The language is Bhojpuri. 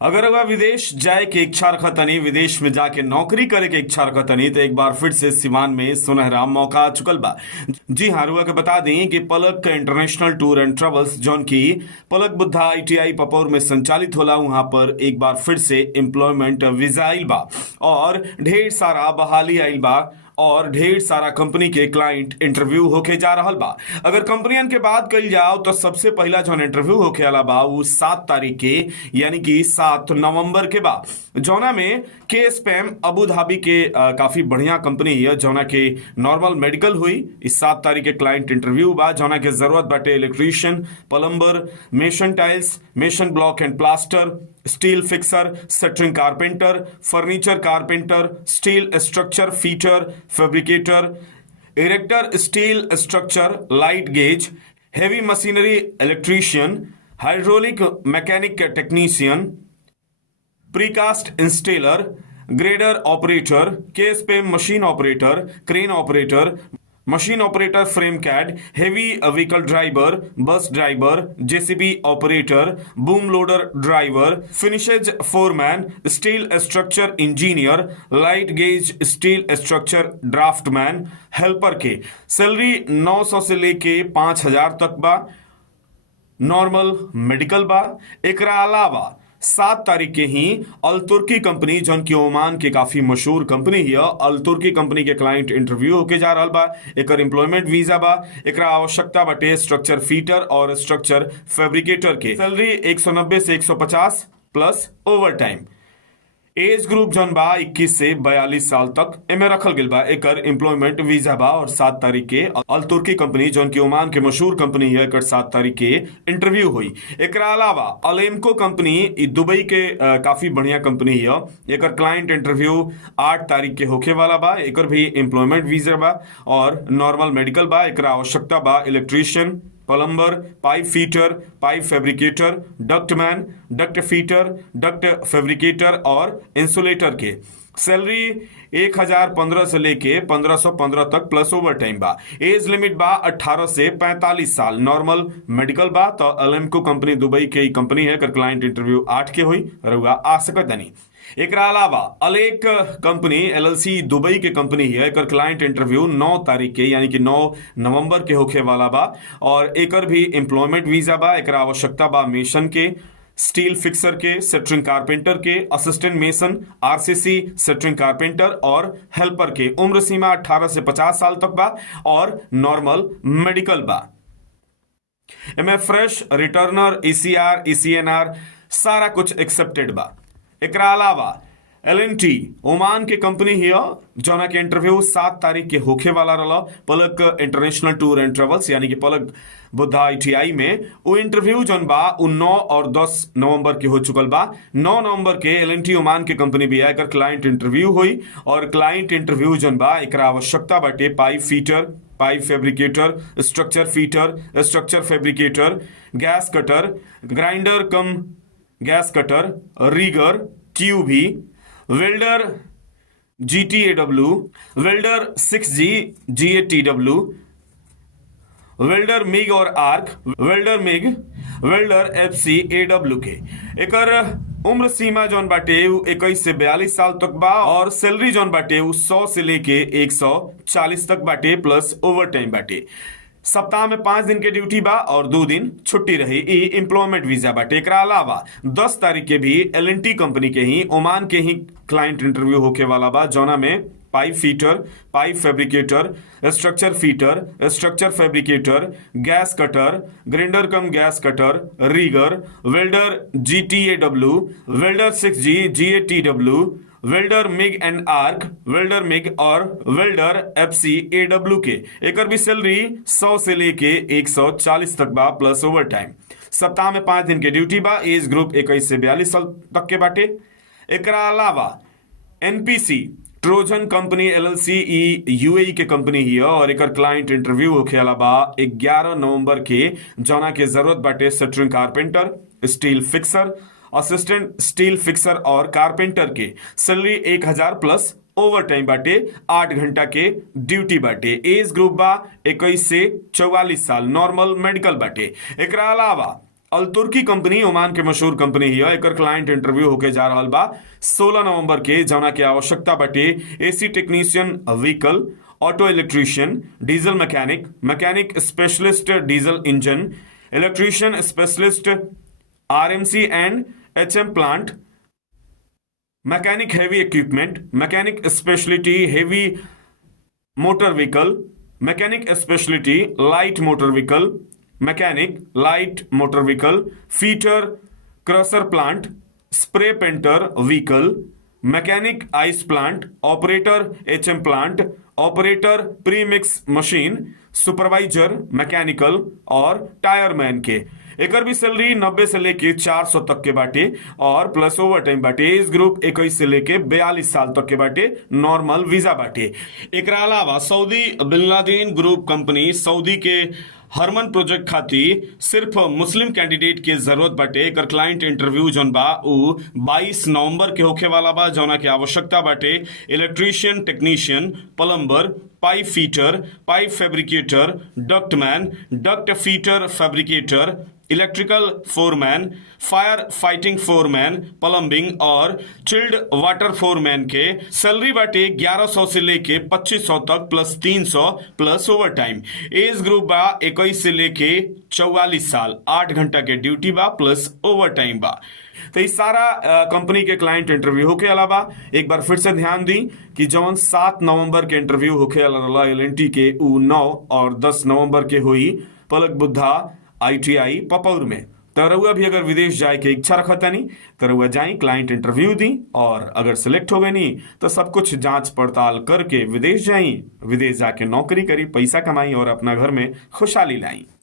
अगर वह विदेश जाए के इच्छा रखतनी, विदेश में जाके नौकरी करे के इच्छा रखतनी, तो एक बार फिर से सिवान में सुनहरा मौका आ चुकल बा। जी हाँ, रुआ के बता दें कि पलक इंटरनेशनल टूर एंड ट्रेवल्स जौन की पलक बुद्धा ITI पपौर में संचालित होला, वहां पर एक बार फिर से एम्प्लॉयमेंट वीजा आइल बा और ढेर सारा बहाली आइल बा और ढेर सारा कंपनी के क्लाइंट इंटरव्यू होके जा रहल बा। अगर कंपनियन के बात कल जाओ तो सबसे पहला जौन इंटरव्यू होके वाला बा वो 7 तारीख के यानी कि 7 नवंबर के बा, जौना में के स्पैम अबू धाबी के काफी बढ़िया कंपनी है, जौना के नॉर्मल मेडिकल हुई। इस 7 तारीख के क्लाइंट इंटरव्यू बा, जौना के जरूरत बाटे electrician, plumber, mason tiles, mason block and plaster, steel fixer, centering carpenter, furniture carpenter, steel structure fitter, fabricator, erector, steel structure, light gauge, heavy machinery electrician, hydraulic mechanic technician, precast installer, grader operator, KSPM machine operator, crane operator, machine operator, frame CAD, heavy vehicle driver, bus driver, JCB operator, boom loader driver, finishes foreman, steel structure engineer, light gauge steel structure draftsman, helper के सैलरी 900 से लेके 5000 तक बा। नॉर्मल मेडिकल बा। एकरा अलावा 7 तारीख के ही अल तुर्की कंपनी जौन की ओमान के काफी मशहूर कंपनी है, अल तुर्की कंपनी के क्लाइंट इंटरव्यू होके जा रहल बा। एकर एम्प्लॉयमेंट वीजा बा। एकरा आवश्यकता बाटे स्ट्रक्चर फीटर और स्ट्रक्चर फैब्रिकेटर के। सैलरी 190 से 150 plus overtime. Age group जौन बा 21 से 42 साल तक एमे रखल गेल बा। एकर एम्प्लॉयमेंट वीजा बा और 7 तारीख के अल तुर्की कंपनी जौन की ओमान के मशहूर कंपनी है, एकर 7 तारीख के इंटरव्यू हुई। एकरा अलावा अलेमको कंपनी दुबई के काफी बढ़िया कंपनी है, एकर क्लाइंट इंटरव्यू 8 तारीख के होखे वाला बा। एकर भी एम्प्लॉयमेंट वीजा बा और नॉर्मल मेडिकल बा। एकरा आवश्यकता बा electrician, plumber, pipe fitter, pipe fabricator, ductman, duct fitter, duct fabricator और इंसुलेटर के। सैलरी 1015 से लेके 1515 तक प्लस ओवर टाइम बा। एज लिमिट बा 18 से 45 साल। नॉर्मल मेडिकल बा। तो अलेमको कंपनी दुबई के कंपनी है, कर क्लाइंट इंटरव्यू 8 के हुई रहुआ आ सकत नहीं। एकरा अलावा अलेक कंपनी LLC दुबई के कंपनी है, एकर क्लाइंट इंटरव्यू 9 तारीख के यानी कि 9 नवंबर के होखे वाला बा और एकर भी एम्प्लॉयमेंट वीजा बा। एकरा आवश्यकता बा मेसन के, स्टील फिक्सर के, सेटरिंग कारपेंटर के, असिस्टेंट मेसन, RCC सेटरिंग कारपेंटर और हेल्पर के। उम्र सीमा 18 से 50 साल तक बा और नॉर्मल मेडिकल बा। एमे फ्रेश, रिटर्नर, ECR, ECNR सारा कुछ एक्सेप्टेड बा। एकरा अलावा LNT ओमान के कंपनी हिया, जौना के इंटरव्यू 7 तारीख के होखे वाला रहा। पलक इंटरनेशनल टूर एंड ट्रेवल्स यानी कि पलक बुद्धा ITI में वो इंटरव्यू जौन बा 9 और 10 नवंबर के हो चुकल बा। 9 नवंबर के LNT ओमान के कंपनी भी आकर क्लाइंट इंटरव्यू हुई और क्लाइंट इंटरव्यू जौन बा एकरा आवश्यकता बाटे pipe fitter, pipe fabricator, structure fitter, structure fabricator, gas cutter, grinder cum gas cutter, rigger, QB, welder GTAW, welder 6G GATW, welder MIG और arc, welder MiG, welder FCAW के। एकर उम्र सीमा जौन बाटे 21 से 42 साल तक बा और सैलरी जौन बाटे 100 से लेके 140 तक बाटे प्लस ओवर टाइम बाटे। सप्ताह में 5 दिन के ड्यूटी बा और 2 दिन छुट्टी रही। ई एम्प्लॉयमेंट वीजा बाटे। एकरा अलावा 10 तारीख के भी LNT कंपनी के ही ओमान के ही क्लाइंट इंटरव्यू होके वाला बा, जौना में pipe fitter, pipe fabricator, structure fitter, structure fabricator, gas cutter, grinder cum gas cutter, rigger, welder GTAW, welder 6G GATW, welder MiG and आर्क, वेल्डर मिग और वेल्डर FCAW के। एकर भी सैलरी 100 से लेके 140 तक बा प्लस ओवर टाइम। सप्ताह में 5 दिन के ड्यूटी बा। एज ग्रुप 21 से 42 साल तक के बाटे। एकरा अलावा NPC Trojan company LLC UAE के कंपनी ही है और एकर क्लाइंट इंटरव्यू होखे वाला बा 11 नवंबर के, जौना के जरूरत बाटे centering carpenter, steel fixer, assistant steel fixer और कारपेंटर के। सैलरी 1000 प्लस ओवर टाइम बाटे। 8 घंटा के ड्यूटी बाटे। एज ग्रुप बा 21 से 44 साल। नॉर्मल मेडिकल बाटे। एकरा अलावा अल तुर्की कंपनी ओमान के मशहूर कंपनी ही है। एकर क्लाइंट इंटरव्यू होके जा रहल बा 16 नवंबर के, जौना के आवश्यकता बाटे AC technician vehicle, auto electrician, diesel mechanic, mechanic specialist diesel engine, electrician specialist RMC and HM plant, mechanic heavy equipment, mechanic speciality heavy motor vehicle, mechanic speciality light motor vehicle, mechanic light motor vehicle, fitter crusher plant, spray painter vehicle, mechanic ice plant, operator HM plant, operator premix machine, supervisor mechanical और टायरमैन के। एकर भी सैलरी 90 से लेके 400 तक के बाटे और प्लस ओवर टाइम बाटे। एज ग्रुप 21 से लेके 42 साल तक के बाटे, नॉर्मल वीजा बाटे। एकरा अलावा Saudi bin Laden group company Saudi के हरमन प्रोजेक्ट खातिर सिर्फ मुस्लिम कैंडिडेट के जरूरत बाटे। एकर क्लाइंट इंटरव्यू जौन बा उ 22 नवंबर के होखे वाला बा, जौना के आवश्यकता बाटे electrician, technician, plumber, pipe fitter, pipe fabricator, ductman, duct fitter fabricator, electrical foreman, fire fighting foreman, plumbing और चिल्ड वाटर फोरमैन के। सैलरी बाटे 1100 से लेके 2500 तक plus 300 plus overtime. Age group बा 21 से लेके 44 साल, 8 घंटा के ड्यूटी बा प्लस ओवर टाइम बा। तो इस सारा कंपनी के क्लाइंट इंटरव्यू होके अलावा एक बार फिर से ध्यान दी कि जौन 7 नवंबर के इंटरव्यू होके अलावा एलएनटी के उ 9 और 10 नवंबर के हुई पलक बुद्धा आईटीआई पपौर में। तो रउआ भी अगर विदेश जाए के इच्छा रखतानी तो रउआ जाई, क्लाइंट इंटरव्यू दी और अगर सिलेक्ट हो गए नहीं तो सब कुछ जांच पड़ताल करके विदेश जाई। विदेश जाके नौकरी करी, पैसा कमाई और अपना घर में खुशहाली लाई।